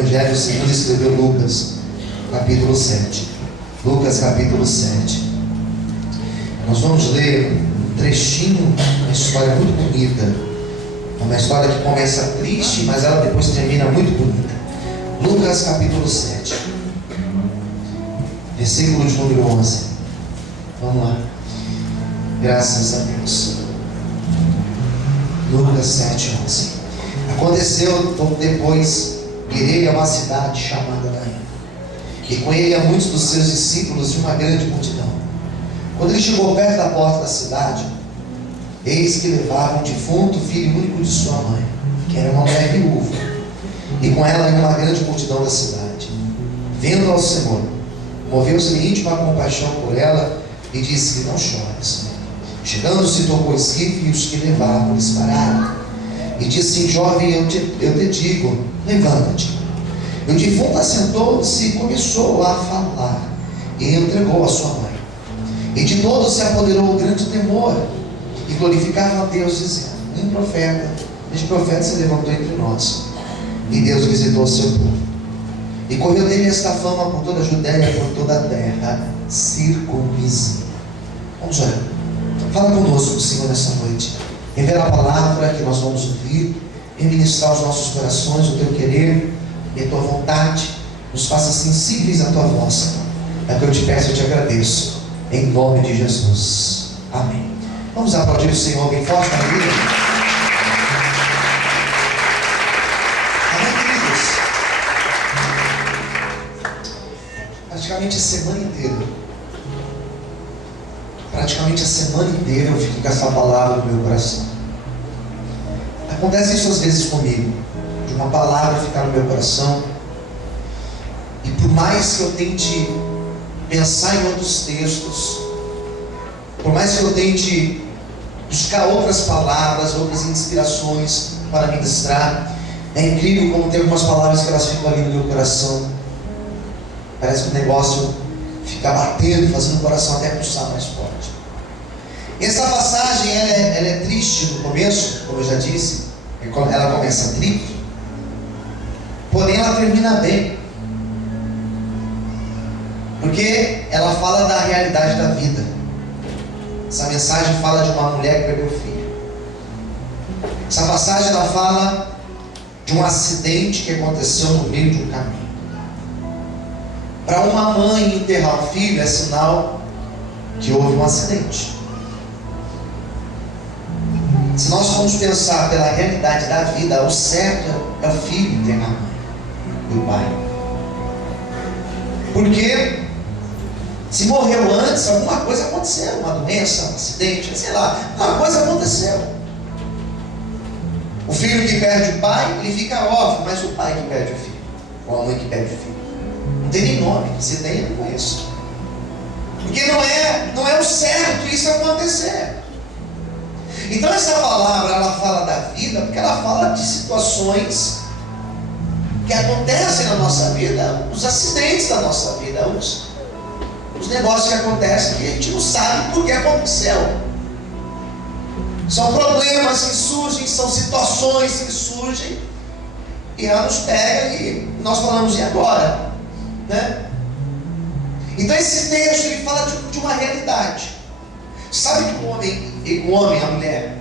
Evangelho segundo escreveu Lucas, capítulo 7. Lucas, capítulo 7. Nós vamos ler um trechinho, uma história muito bonita. Uma história que começa triste, mas ela depois termina muito bonita. Lucas, capítulo 7. Versículo de número 11. Vamos lá. Graças a Deus. Lucas 7, 11. Aconteceu depois que ele ia a uma cidade chamada Naim, e com ele ia muitos dos seus discípulos e uma grande multidão. Quando ele chegou perto da porta da cidade, eis que levavam um defunto filho único de sua mãe, que era uma mulher viúva, e com ela ia uma grande multidão da cidade. Vendo ao Senhor, moveu-se em íntima compaixão por ela e disse-lhe: não chores. Chegando-se, tocou o esquife e os que levavam lhes pararam. E disse: jovem, eu te digo, levanta-te. E o defunto assentou-se e começou a falar, e entregou a sua mãe. E de todos se apoderou um grande temor, e glorificavam a Deus, dizendo: este profeta se levantou entre nós, e Deus visitou o seu povo. E correu dele esta fama por toda a Judéia e por toda a terra circunvizinha. Vamos orar. Fala conosco, Senhor, nessa noite. Revela a palavra que nós vamos ouvir, e ministrar aos nossos corações o teu querer e a tua vontade. Nos faça sensíveis à tua voz. É o que eu te peço e te agradeço, em nome de Jesus. Amém. Vamos aplaudir o Senhor bem forte na vida. Amém, queridos? Praticamente a semana inteira eu fico com essa palavra no meu coração. Acontece isso às vezes comigo, de uma palavra ficar no meu coração, e por mais que eu tente pensar em outros textos, por mais que eu tente buscar outras palavras, outras inspirações para ministrar, é incrível como tem algumas palavras que elas ficam ali no meu coração. Parece que o negócio fica batendo, fazendo o coração até pulsar mais forte. Essa passagem ela é triste no começo, como eu já disse. Ela começa triste, porém ela termina bem, porque ela fala da realidade da vida. Essa mensagem fala de uma mulher que perdeu filho. Essa passagem ela fala de um acidente que aconteceu no meio de um caminho. Para uma mãe enterrar um filho é sinal que houve um acidente. Se nós formos pensar pela realidade da vida, o certo é o filho enterrar a mãe e o pai. Porque se morreu antes, alguma coisa aconteceu, uma doença, um acidente, sei lá, alguma coisa aconteceu. O filho que perde o pai, ele fica órfão, mas o pai que perde o filho, ou a mãe que perde o filho, não tem nem nome, se tem, eu não conheço. Porque não é o certo isso acontecer. Então essa palavra ela fala da vida, porque ela fala de situações que acontecem na nossa vida, os acidentes da nossa vida, os negócios que acontecem que a gente não sabe por que aconteceu. São problemas que surgem, são situações que surgem, e ela nos pega e nós falamos: e agora? Né? Então esse texto ele fala de uma realidade. Sabe que o homem, a mulher,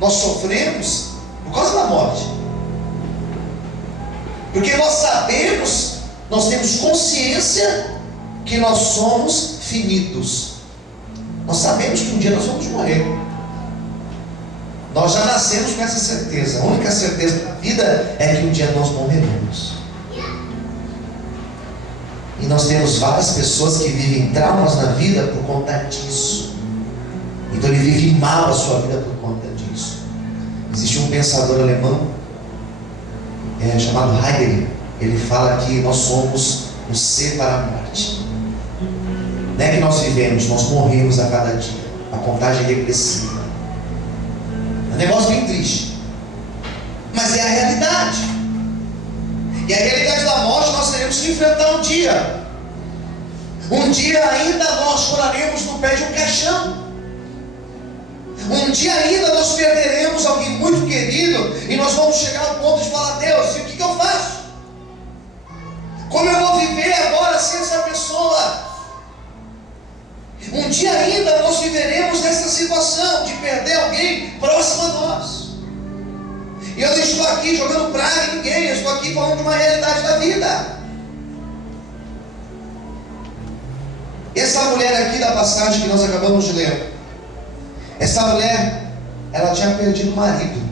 nós sofremos por causa da morte. Porque nós sabemos, nós temos consciência que nós somos finitos. Nós sabemos que um dia nós vamos morrer. Nós já nascemos com essa certeza. A única certeza da vida é que um dia nós morreremos. E nós temos várias pessoas que vivem traumas na vida por conta disso. Então ele vive mal a sua vida por conta disso. Existe um pensador alemão chamado Heidegger. Ele fala que nós somos um ser para a morte. Não é que nós vivemos, nós morremos a cada dia. A contagem regressiva. É um negócio bem triste, mas é a realidade. E a realidade da morte nós teremos que enfrentar um dia. Um dia ainda nós choraremos no pé de um caixão. Um dia ainda nós perderemos alguém muito querido, e nós vamos chegar ao ponto de falar: Deus, e o que eu faço? ser essa pessoa. Um dia ainda nós viveremos nessa situação de perder alguém próximo a nós. E eu não estou aqui jogando praga em ninguém, eu estou aqui falando de uma realidade da vida. Essa mulher aqui da passagem que nós acabamos de ler, essa mulher, ela tinha perdido o marido.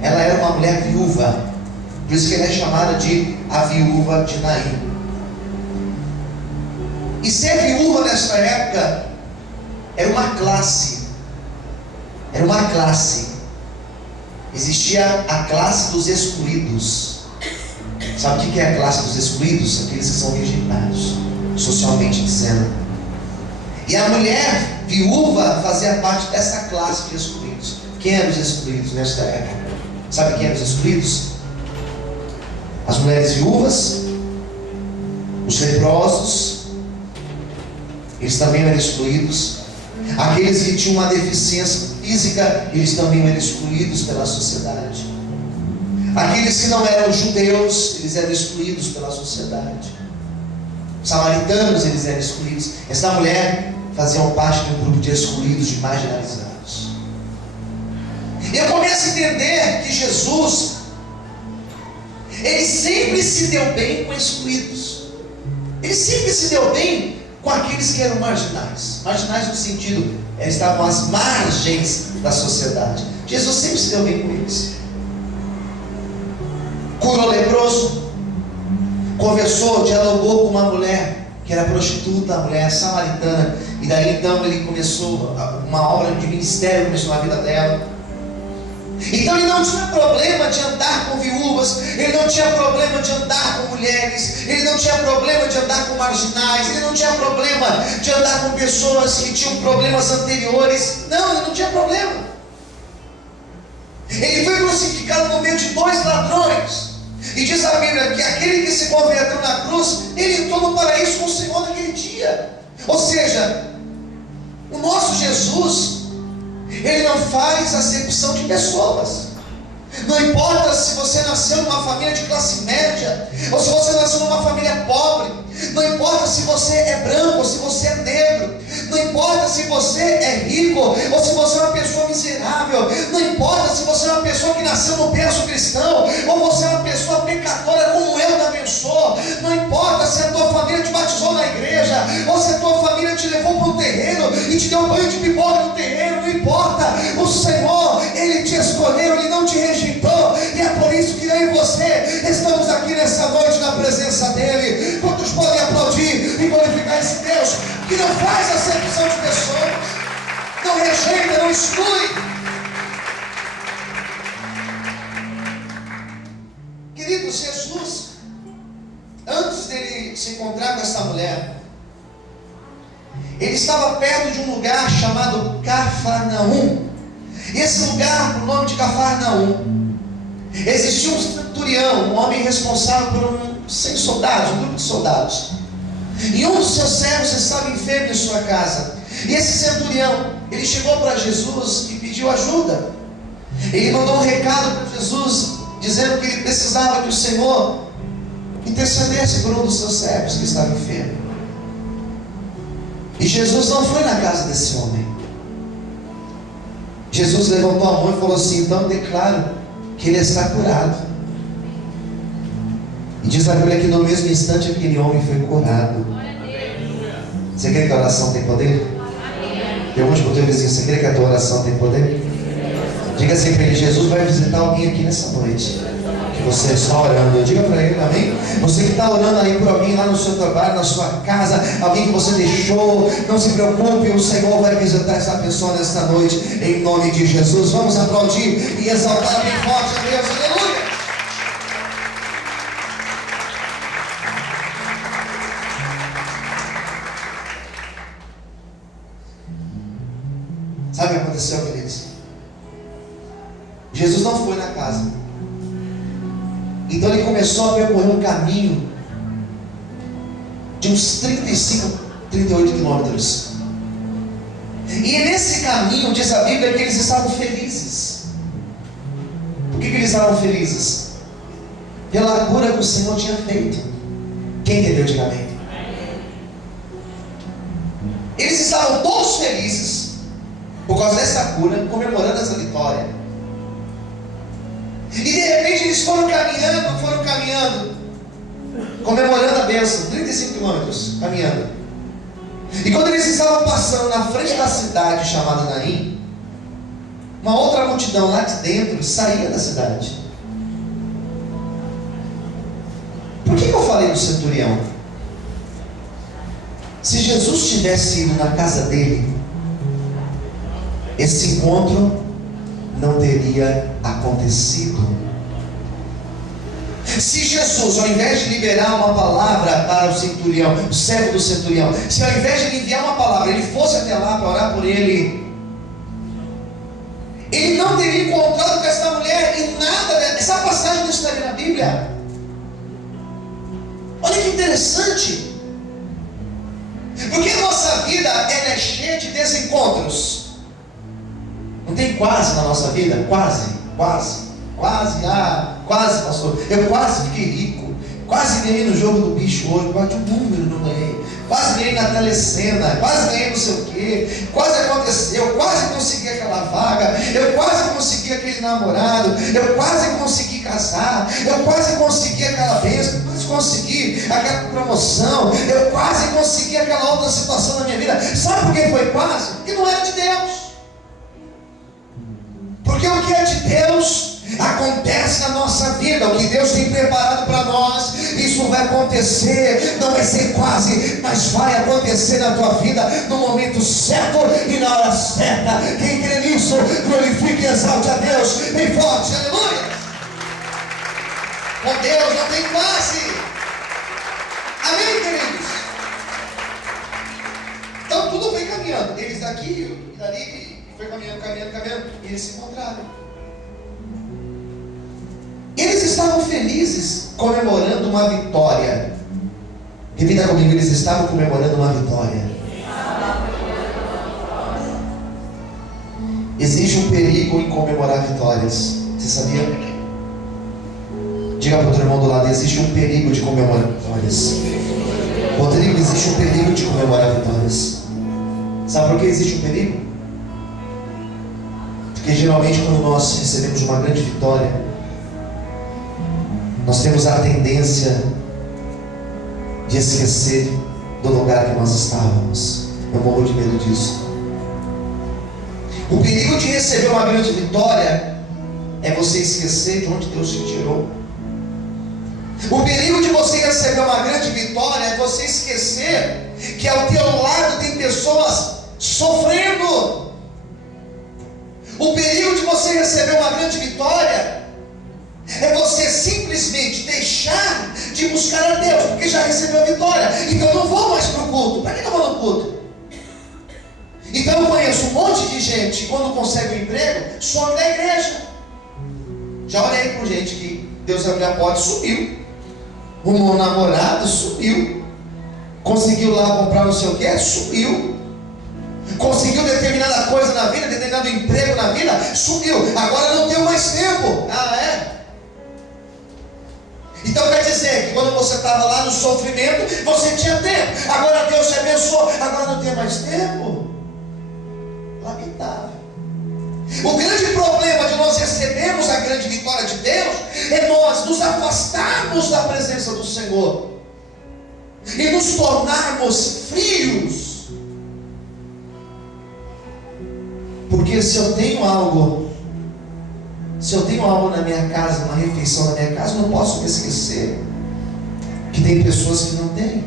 Ela era uma mulher viúva. Por isso que ela é chamada de a viúva de Naim. E ser viúva nessa época era uma classe. Era uma classe. Existia a classe dos excluídos. Sabe o que é a classe dos excluídos? Aqueles que são rejeitados, socialmente dizendo. E a mulher viúva fazia parte dessa classe de excluídos. Quem eram os excluídos nesta época? Sabe quem eram os excluídos? As mulheres viúvas, os leprosos, eles também eram excluídos. Aqueles que tinham uma deficiência física, eles também eram excluídos pela sociedade. Aqueles que não eram judeus, eles eram excluídos pela sociedade. Os samaritanos, eles eram excluídos. Essa mulher fazia parte de um grupo de excluídos, de marginalizados. E eu começo a entender que Jesus, ele sempre se deu bem com excluídos. Ele sempre se deu bem com aqueles que eram marginais. Marginais no sentido, eles estavam às margens da sociedade. Jesus sempre se deu bem com eles. Curou leproso, conversou, dialogou com uma mulher que era prostituta, a mulher samaritana. E daí então ele começou uma obra de ministério, começou na vida dela. Então ele não tinha problema de andar com viúvas, ele não tinha problema de andar com mulheres, ele não tinha problema de andar com marginais, ele não tinha problema de andar com pessoas que tinham problemas anteriores. Não, ele não tinha problema. Ele foi crucificado no meio de 2 ladrões. E diz a Bíblia que aquele que se converteu na cruz, ele entrou no paraíso com o Senhor naquele dia. Ou seja, o nosso Jesus, ele não faz acepção de pessoas. Não importa se você nasceu numa família de classe média, ou se você nasceu numa família pobre. Não importa se você é branco ou se você é negro. Não importa se você é rico ou se você é uma pessoa miserável. Não importa se você é uma pessoa que nasceu no berço cristão ou você é uma pessoa pecadora como eu também sou. Não importa se a tua família te batizou na igreja ou se a tua família te levou para um terreno e te deu banho de pipoca no terreno. Não importa. O Senhor, ele te escolheu, ele não te rejeitou. E é por isso que eu e você estamos aqui nessa noite na presença dele. Quantos podem aplaudir e glorificar esse Deus que não faz acepção de pessoas, não rejeita, não exclui. Queridos, Jesus, antes dele se encontrar com essa mulher, ele estava perto de um lugar chamado Cafarnaum. E esse lugar, o nome de Cafarnaum, existia um centurião, um homem responsável por 100 soldados, um grupo de soldados. E um dos seus servos estava enfermo em sua casa. E esse centurião, ele chegou para Jesus e pediu ajuda. Ele mandou um recado para Jesus, dizendo que ele precisava que o Senhor intercedesse por um dos seus servos que estava enfermo. E Jesus não foi na casa desse homem. Jesus levantou a mão e falou assim: então declaro que ele está curado. E diz a Bíblia que no mesmo instante aquele homem foi curado. Você crê que a oração tem poder? Pergunte para o teu vizinho: você crê que a tua oração tem poder? Diga assim para ele: Jesus vai visitar alguém aqui nessa noite, que você está orando. Diga para ele, amém? Você que está orando aí por alguém lá no seu trabalho, na sua casa, alguém que você deixou, não se preocupe, o Senhor vai visitar essa pessoa nesta noite, em nome de Jesus. Vamos aplaudir e exaltar bem forte a Deus, aleluia! Sabe o que aconteceu, queridos? Jesus não foi na casa. Então ele começou a percorrer um caminho de uns 35, 38 quilômetros. E nesse caminho, diz a Bíblia, que eles estavam felizes. Por que eles estavam felizes? Pela cura que o Senhor tinha feito. Quem entendeu? Diga amém. estavam todos felizes por causa dessa cura, comemorando essa vitória. E de repente eles foram caminhando, comemorando a bênção, 35 quilômetros caminhando. E quando eles estavam passando na frente da cidade chamada Naim, uma outra multidão lá de dentro saía da cidade. Por que eu falei do centurião? Se Jesus tivesse ido na casa dele, esse encontro não teria acontecido. Se Jesus, ao invés de liberar uma palavra para o centurião, o servo do centurião, se ao invés de ele enviar uma palavra, ele fosse até lá para orar por ele, ele não teria encontrado com essa mulher e nada. Essa passagem não estaria na Bíblia. Olha que interessante. Porque a nossa vida ela é cheia de desencontros. Não tem quase na nossa vida? Quase, pastor. Eu quase fiquei rico. Quase ganhei no jogo do bicho hoje. Quase um número não ganhei. Quase ganhei na telecena. Quase ganhei não sei o quê. Quase aconteceu. Quase consegui aquela vaga. Eu quase consegui aquele namorado. Eu quase consegui casar. Eu quase consegui aquela bênção. Quase consegui aquela promoção. Eu quase consegui aquela outra situação na minha vida. Sabe por que foi quase? Porque não era de Deus. Porque o que é de Deus acontece na nossa vida. O que Deus tem preparado para nós, isso vai acontecer. Não vai ser quase, mas vai acontecer na tua vida no momento certo e na hora certa. Quem crê nisso, glorifique e exalte a Deus bem forte, aleluia. Com Deus não tem quase. Amém, queridos? Então tudo foi caminhando. Eles daqui e dali, foi caminhando, e eles se encontraram. Eles estavam felizes, comemorando uma vitória. Repita comigo, eles estavam comemorando uma vitória. Existe um perigo em comemorar vitórias. Você sabia? Diga para o outro irmão do lado, existe um perigo de comemorar vitórias. Rodrigo, existe um perigo de comemorar vitórias. Sabe por que existe um perigo? Porque geralmente quando nós recebemos uma grande vitória, nós temos a tendência de esquecer do lugar que nós estávamos. Eu morro de medo disso. O perigo de receber uma grande vitória é você esquecer de onde Deus te tirou. O perigo de você receber uma grande vitória é você esquecer que ao teu lado tem pessoas sofrendo. O perigo de você receber uma grande vitória é você simplesmente deixar de buscar a Deus, porque já recebeu a vitória. Então eu não vou mais para o culto. Para que eu vou no culto? Então eu conheço um monte de gente, quando consegue um emprego, some da igreja. Já olhei com gente que Deus abriu a porta, subiu. Arrumou um namorado, subiu. Conseguiu lá comprar não sei o que, subiu. Conseguiu determinada coisa na vida, determinado emprego na vida, subiu. Agora não tenho mais tempo. Ah, é? Então quer dizer que quando você estava lá no sofrimento, você tinha tempo. Agora Deus te abençoou, agora não tem mais tempo. Lamentável. O grande problema de nós recebermos a grande vitória de Deus é nós nos afastarmos da presença do Senhor e nos tornarmos frios. Porque se eu tenho algo na minha casa, uma refeição na minha casa, eu não posso me esquecer que tem pessoas que não têm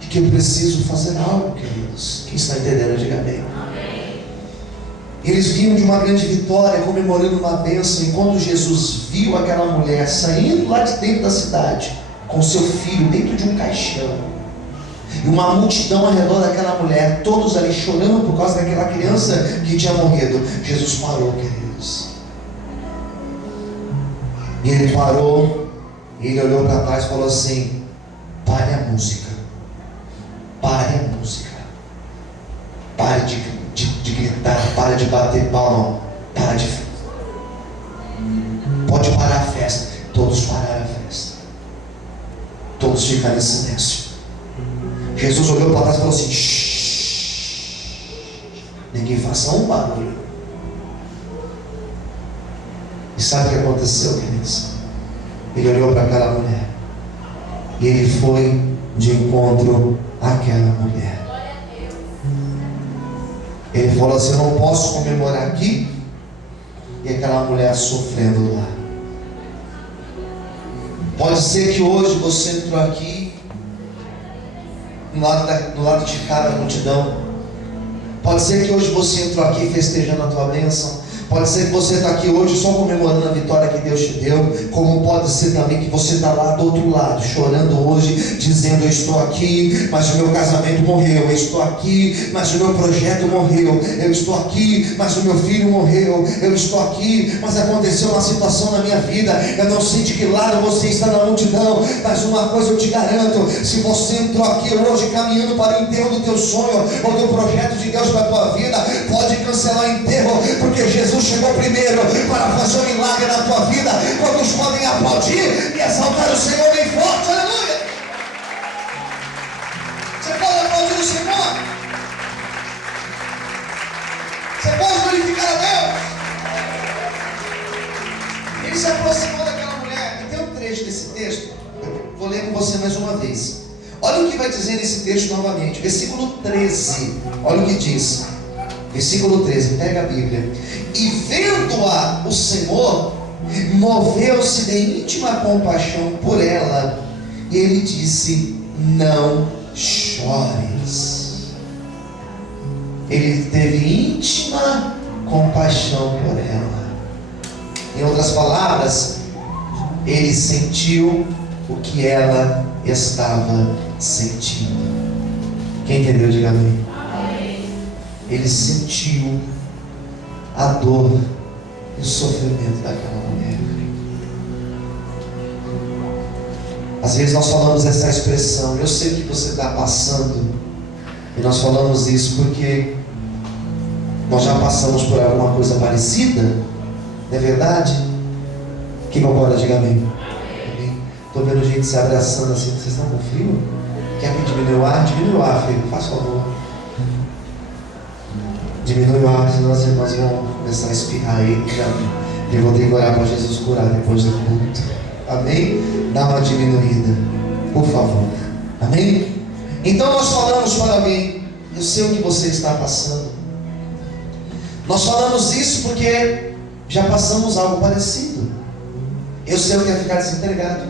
e que eu preciso fazer algo, queridos. Quem está entendendo, diga amém. Eles vinham de uma grande vitória, comemorando uma bênção, e quando Jesus viu aquela mulher saindo lá de dentro da cidade com seu filho dentro de um caixão, e uma multidão ao redor daquela mulher, todos ali chorando por causa daquela criança que tinha morrido, Jesus parou, queridos. E ele parou, e ele olhou para trás e falou assim: pare a música, pare a música, pare de gritar, pare de bater palma, pode parar a festa. Todos pararam a festa, todos ficaram em silêncio. Jesus olhou para trás e falou assim: shh. Ninguém faça um barulho. E sabe o que aconteceu, queridos? Ele olhou para aquela mulher e ele foi de encontro àquela mulher. Ele falou assim: eu não posso comemorar aqui, e aquela mulher sofrendo lá. Pode ser que hoje você entrou aqui no lado de cá da multidão. Pode ser que hoje você entrou aqui festejando a tua bênção. Pode ser que você está aqui hoje só comemorando a vitória que Deus te deu. Como pode ser também que você está lá do outro lado, chorando hoje, dizendo: eu estou aqui, mas o meu casamento morreu. Eu estou aqui, mas o meu projeto morreu. Eu estou aqui, mas o meu filho morreu. Eu estou aqui, mas aconteceu uma situação na minha vida. Eu não sei de que lado você está na multidão, mas uma coisa eu te garanto: se você entrou aqui hoje caminhando para o enterro do teu sonho ou do projeto de Deus para a tua vida, pode cancelar o enterro, porque Jesus chegou primeiro para fazer um milagre na tua vida. Todos podem aplaudir e exaltar o Senhor bem forte, aleluia. Você pode aplaudir o Senhor, você pode glorificar a Deus. Ele se aproximou daquela mulher, e tem um trecho desse texto, eu vou ler com você mais uma vez. Olha o que vai dizer nesse texto novamente, versículo 13, olha o que diz. Versículo 13, pega a Bíblia. E vendo-a o Senhor, moveu-se de íntima compaixão por ela, e ele disse: não chores. Ele teve íntima compaixão por ela. Em outras palavras, ele sentiu o que ela estava sentindo. Quem entendeu, diga amém. Ele sentiu a dor e o sofrimento daquela mulher. Às vezes nós falamos essa expressão: eu sei o que você está passando. E nós falamos isso porque nós já passamos por alguma coisa parecida. Não é verdade? Quem concorda, diga amém. Estou vendo gente se abraçando assim. Vocês estão com frio? Quer que diminua o ar? Diminua o ar, filho, faz favor. Diminui o ar, senão as irmãs vão começar a espirrar aí. Eu vou ter que orar para Jesus curar depois do culto. Amém? Dá uma diminuída, por favor. Amém? Então nós falamos para mim: eu sei o que você está passando. Nós falamos isso porque já passamos algo parecido. Eu sei o que é ficar desempregado.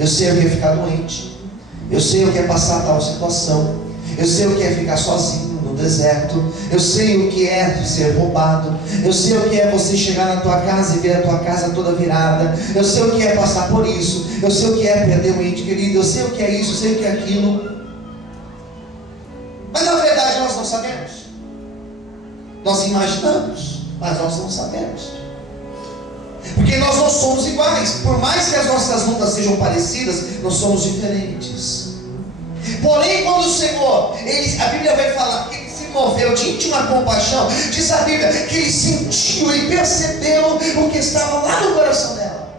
Eu sei o que é ficar doente. Eu sei o que é passar tal situação. Eu sei o que é ficar sozinho no deserto. Eu sei o que é ser roubado. Eu sei o que é você chegar na tua casa e ver a tua casa toda virada. Eu sei o que é passar por isso. Eu sei o que é perder um ente querido. Eu sei o que é isso, eu sei o que é aquilo. Mas na verdade nós não sabemos. Nós imaginamos, mas nós não sabemos. Porque nós não somos iguais. Por mais que as nossas lutas sejam parecidas, nós somos diferentes. Porém, quando o Senhor, a Bíblia vai falar que ele se moveu de íntima compaixão, diz a Bíblia que ele sentiu e percebeu o que estava lá no coração dela.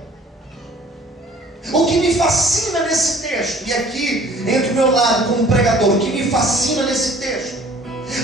O que me fascina nesse texto, e aqui entre o meu lado como pregador, o que me fascina nesse texto,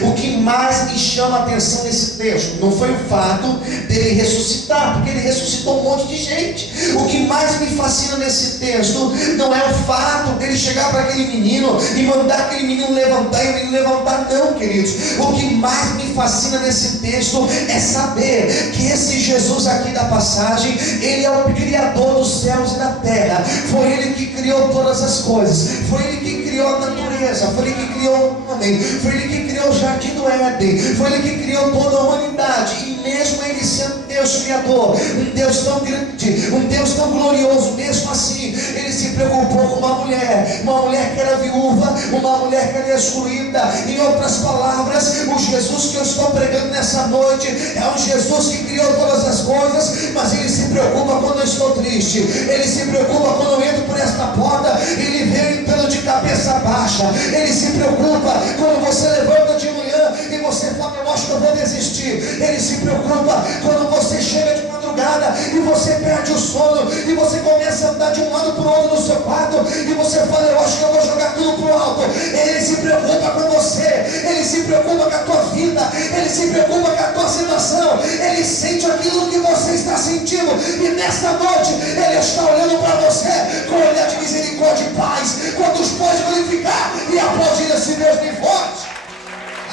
o que mais me chama a atenção nesse texto, não foi o fato dele ressuscitar, porque ele ressuscitou um monte de gente. O que mais me fascina nesse texto não é o fato dele chegar para aquele menino e mandar aquele menino levantar e o menino levantar, não, queridos. O que mais me fascina nesse texto é saber que esse Jesus aqui da passagem, ele é o Criador dos céus e da terra. Foi ele que criou todas as coisas, foi ele que criou a natureza, foi ele que criou o homem, foi ele que criou o jardim do Éden, foi ele que criou toda a humanidade. E mesmo ele sendo Deus Criador, um Deus tão grande, um Deus tão glorioso, mesmo assim ele se preocupou com uma mulher que era viúva, uma mulher que era excluída. Em outras palavras, o Jesus que eu estou pregando nessa noite é um Jesus que criou todas as coisas, mas ele se preocupa quando eu estou triste, ele se preocupa quando eu entro por esta porta, ele vem entrando de cabeça baixa, ele se preocupa quando você levanta de manhã e você fala: eu acho que eu vou desistir. Ele se preocupa quando você chega de madrugada e você perde o sono e você começa a andar de um lado para o outro no seu quarto e você fala: eu acho que eu vou jogar tudo para o alto. Ele se preocupa com você, ele se preocupa com a tua vida, Ele se preocupa com a tua situação, Ele sente aquilo que você está sentindo, e nesta noite Ele está olhando para você com olhar de misericórdia e paz. Quantos pode glorificar e aplaudir esse Deus bem forte?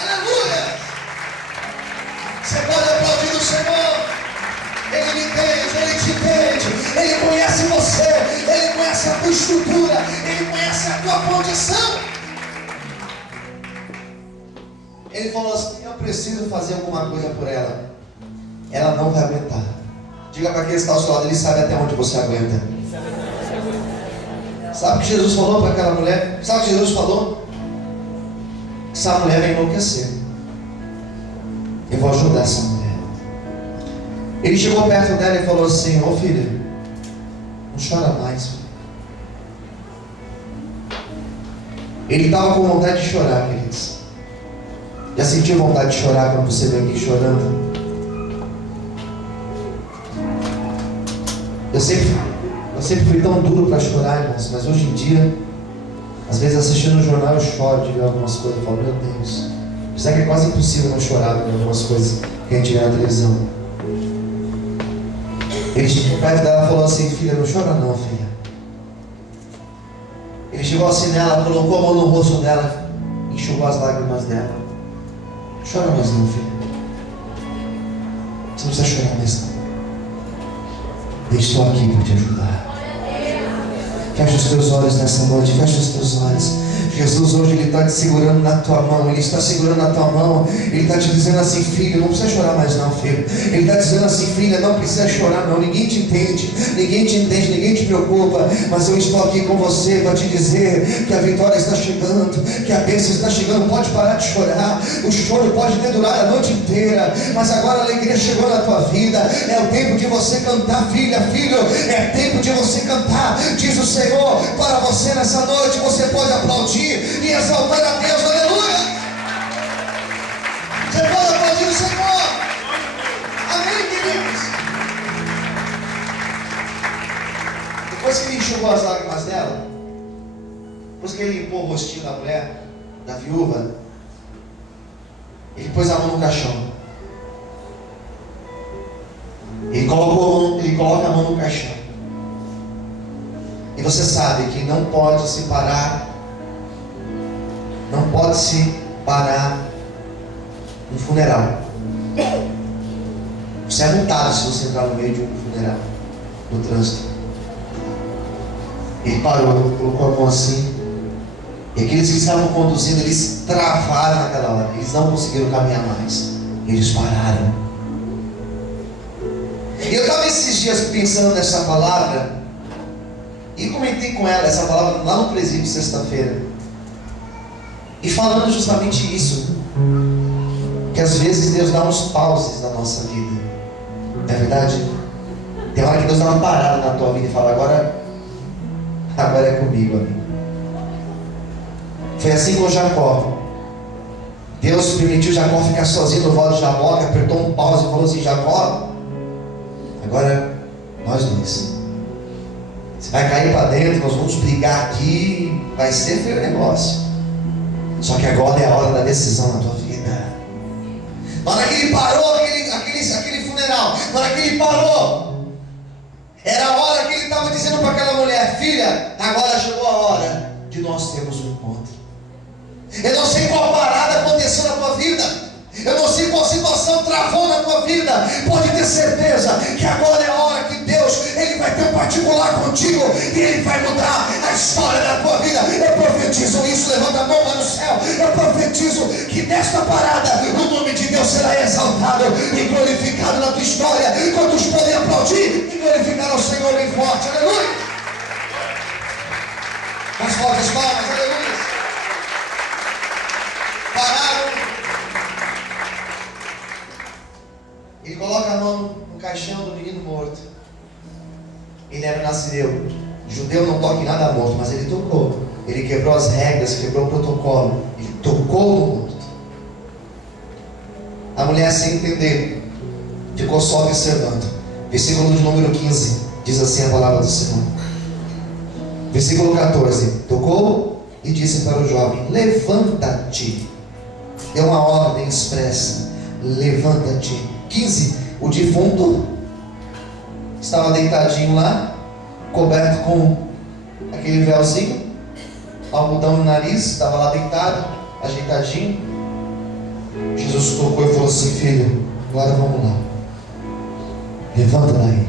Aleluia! Você pode aplaudir o Senhor. Ele me entende, Ele te entende, Ele conhece você, Ele conhece a tua estrutura, Ele conhece a tua condição. Ele falou assim: eu preciso fazer alguma coisa por ela. Ela não vai aguentar. Diga para quem está ao seu lado, Ele sabe até onde você aguenta. Sabe o que Jesus falou para aquela mulher? Sabe o que Jesus falou? Essa mulher vai enlouquecer. Eu vou ajudar essa mulher. Ele chegou perto dela e falou assim: ô filha, não chora mais. Ele estava com vontade de chorar, queridos. Já sentiu vontade de chorar quando você veio aqui chorando? Eu sempre fui tão duro para chorar, irmãos, mas hoje em dia, às vezes assistindo o jornal eu choro de ver algumas coisas. Eu falo: meu Deus, isso aqui é quase impossível não chorar de algumas coisas que a gente vê na televisão. Ele chegou perto dela e falou assim: filha, não chora não, filha. Ele chegou assim nela, colocou a mão no rosto dela, enxugou as lágrimas dela. Não chora mais não, filha. Você não precisa chorar mais não. Eu estou aqui para te ajudar. Fecha os teus olhos nessa noite, fecha os teus olhos. Jesus hoje Ele está te segurando na tua mão, Ele está segurando na tua mão, Ele está te dizendo assim: filho, não precisa chorar mais não, filho. Ele está dizendo assim: filha, não precisa chorar não, ninguém te entende, ninguém te preocupa, mas eu estou aqui com você para te dizer que a vitória está chegando, que a bênção está chegando. Pode parar de chorar, o choro pode ter durado a noite inteira, mas agora a alegria chegou na tua vida. É o tempo de você cantar, filha, filho, é tempo de você cantar, diz o Senhor para você nessa noite. Você pode aplaudir e exaltar a Deus, aleluia. Você pode aplaudir o Senhor, amém, queridos. Depois que ele enxugou as lágrimas dela, depois que ele limpou o rostinho da mulher, da viúva, ele pôs a mão no caixão. Ele coloca a mão no caixão. E você sabe que não pode se parar um funeral. Você é multado se você entrar no meio de um funeral, no trânsito. Ele parou, colocou a mão assim, e aqueles que estavam conduzindo, eles travaram naquela hora, eles não conseguiram caminhar mais, eles pararam. E eu estava esses dias pensando nessa palavra, e comentei com ela essa palavra lá no presídio sexta-feira, e falando justamente isso, que às vezes Deus dá uns pauses na nossa vida, não é verdade? Tem hora que Deus dá uma parada na tua vida e fala: agora é comigo, amigo. Foi assim com Jacó. Deus permitiu Jacó ficar sozinho no vale de Jaboque, apertou um pause e falou assim: Jacó, agora nós dois. Você vai cair para dentro, nós vamos brigar aqui, vai ser feio o negócio. Só que agora é a hora da decisão na tua vida. Na hora que ele parou aquele funeral, na hora que ele parou, era a hora que ele estava dizendo para aquela mulher: filha, agora chegou a hora de nós termos um encontro. Eu não sei qual parada aconteceu na tua vida, eu não sei qual situação travou na tua vida. Pode ter certeza que agora é a hora que Deus, Ele vai ter um particular contigo, e Ele vai mudar a história da tua vida. Eu profetizo isso, levanta a mão lá no céu. Eu profetizo que nesta parada o nome de Deus será exaltado e glorificado na tua história. Quantos podem aplaudir e glorificar ao Senhor bem forte? Aleluia. Mais fortes palmas, aleluia. Pararam. Ele coloca a mão no caixão do menino morto. Ele era nazireu. Judeu não toca em nada morto, mas ele tocou. Ele quebrou as regras, quebrou o protocolo. Ele tocou no morto. A mulher, sem entender, ficou só observando. Versículo de número 15 diz assim a palavra do Senhor. Versículo 14: tocou e disse para o jovem: levanta-te Deu uma ordem expressa: levanta-te. 15. O defunto estava deitadinho lá, coberto com aquele véuzinho, algodão no nariz, estava lá deitado, ajeitadinho. Jesus tocou e falou assim: filho, agora vamos lá, levanta daí.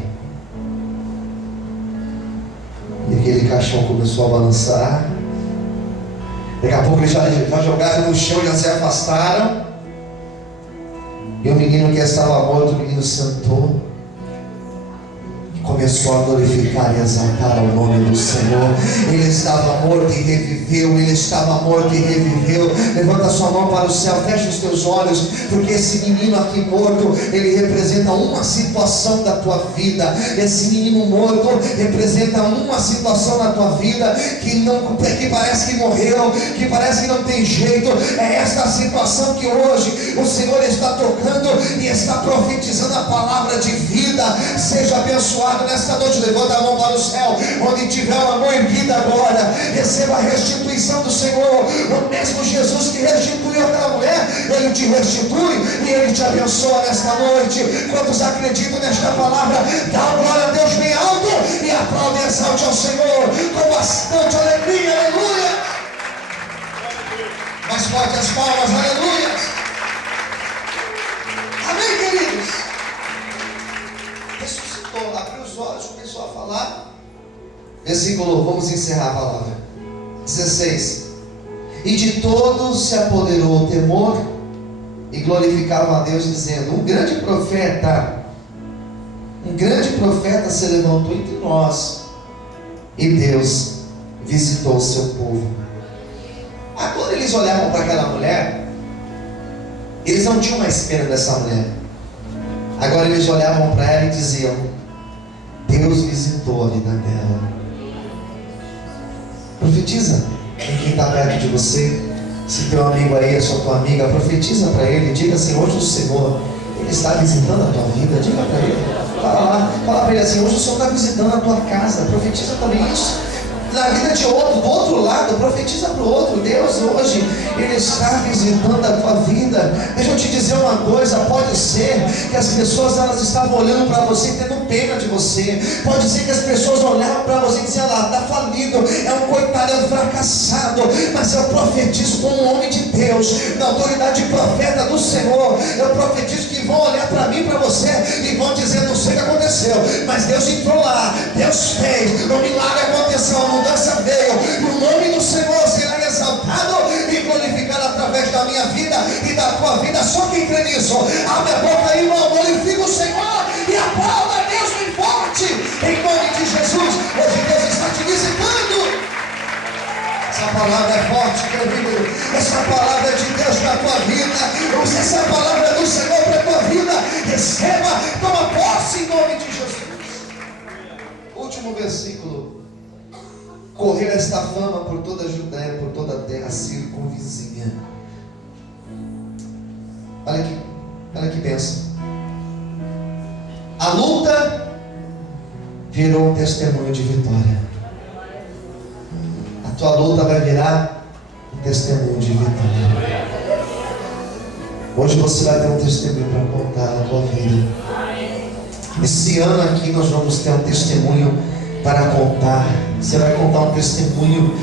E aquele caixão começou a balançar. Daqui a pouco eles já jogaram no chão, já se afastaram. E o menino que estava morto, o menino sentou e começou a glorificar e exaltar o nome do Senhor. Ele estava morto e reviveu. Ele estava morto e reviveu. Levanta sua mão para o céu, fecha os teus olhos, porque esse menino aqui morto, ele representa uma situação da tua vida. Esse menino morto representa uma situação na tua vida que parece que morreu, que parece que não tem jeito. É esta situação que hoje o Senhor está tocando e está profetizando a palavra de vida. Seja abençoado nesta noite. Levanta a mão para o céu, onde tiver o amor e vida agora. Receba a restituição do Senhor. O mesmo Jesus que restituiu aquela mulher, Ele te restitui e Ele te abençoa nesta noite. Quantos acreditam nesta palavra, dá glória a Deus bem alto e aplaude e exalte ao Senhor com bastante alegria. Aleluia. Mais forte as palmas. Aleluia. Amém, queridos? Ressuscitou, abriu os olhos, começou a falar. Versículo, vamos encerrar a palavra. 16. E de todos se apoderou o temor, e glorificavam a Deus, dizendo: um grande profeta se levantou entre nós, e Deus visitou o seu povo. Agora eles olhavam para aquela mulher, eles não tinham mais pena dessa mulher. Agora eles olhavam para ela e diziam: Deus visitou a vida dela. Profetiza em quem está perto de você. Se teu amigo aí é sua tua amiga, profetiza para ele. Diga assim: hoje o Senhor, Ele está visitando a tua vida. Diga para ele, fala lá, fala para ele assim: hoje o Senhor está visitando a tua casa. Profetiza também isso na vida de outro, do outro lado. Profetiza para o outro: Deus hoje, Ele está visitando a tua vida. Deixa eu te dizer uma coisa: pode ser que as pessoas elas estavam olhando para você tendo pena de você. Pode ser que as pessoas olhavam para você e diziam: ah, está falido, é um coitado, é um fracassado. Mas eu profetizo como um homem de Deus, na autoridade de profeta do Senhor. Eu profetizo que vão olhar para mim, para você, e vão dizer: não sei o que aconteceu, mas Deus entrou lá, Deus fez, o milagre aconteceu, a mudança veio, e o nome do Senhor será exaltado e glorificado através da minha vida e da tua vida. Só quem crê nisso, abre a boca aí, irmão, glorifica o Senhor e aplauda a Deus bem forte, em nome de Jesus. Hoje Deus está te visitando. Essa palavra é forte, querido. Essa palavra é de Deus para a tua vida. Essa palavra é do Senhor para a tua vida. Receba, toma posse em nome de Jesus. Último versículo. Correr esta fama por toda a Judéia, por toda a terra circunvizinha. Olha que bênção. A luta virou um testemunho de vitória. A tua luta vai virar um testemunho de vitória. Hoje você vai ter um testemunho para contar na tua vida. Esse ano aqui nós vamos ter um testemunho para contar. Você vai contar um testemunho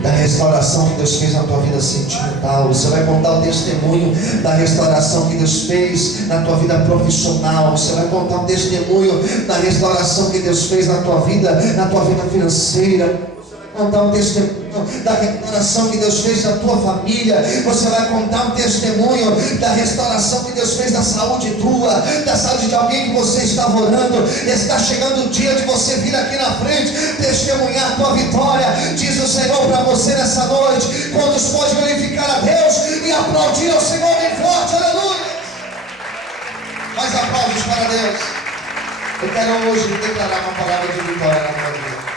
da restauração que Deus fez na tua vida sentimental. Você vai contar o testemunho da restauração que Deus fez na tua vida profissional. Você vai contar um testemunho da restauração que Deus fez na tua vida financeira. Contar um testemunho da restauração que Deus fez na tua família. Você vai contar um testemunho da restauração que Deus fez da saúde tua, da saúde de alguém que você estava orando. Está chegando o dia de você vir aqui na frente testemunhar a tua vitória. Diz o Senhor para você nessa noite. Quantos pode glorificar a Deus e aplaudir ao Senhor bem forte? Aleluia. Mais aplausos para Deus. Eu quero hoje declarar uma palavra de vitória na tua vida.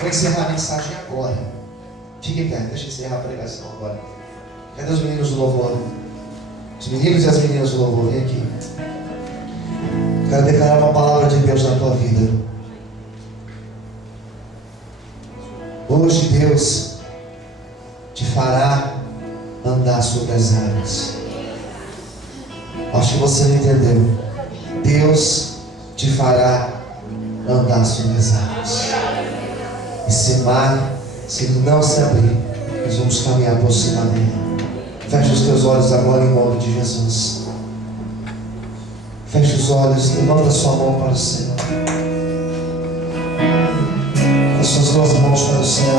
Vou encerrar a mensagem agora. Fique perto, deixa eu encerrar a pregação agora. Cadê os meninos do louvor? Os meninos e as meninas do louvor, vem aqui. Quero declarar uma palavra de Deus na tua vida. Hoje Deus te fará andar andar sobre as águas. Acho que você não entendeu. Deus te fará andar sobre as águas. Esse mar, se ele não se abrir, nós vamos caminhar por cima dele. Feche os teus olhos agora em nome de Jesus. Feche os olhos, levanta a sua mão para o Senhor. As suas duas mãos para o Senhor.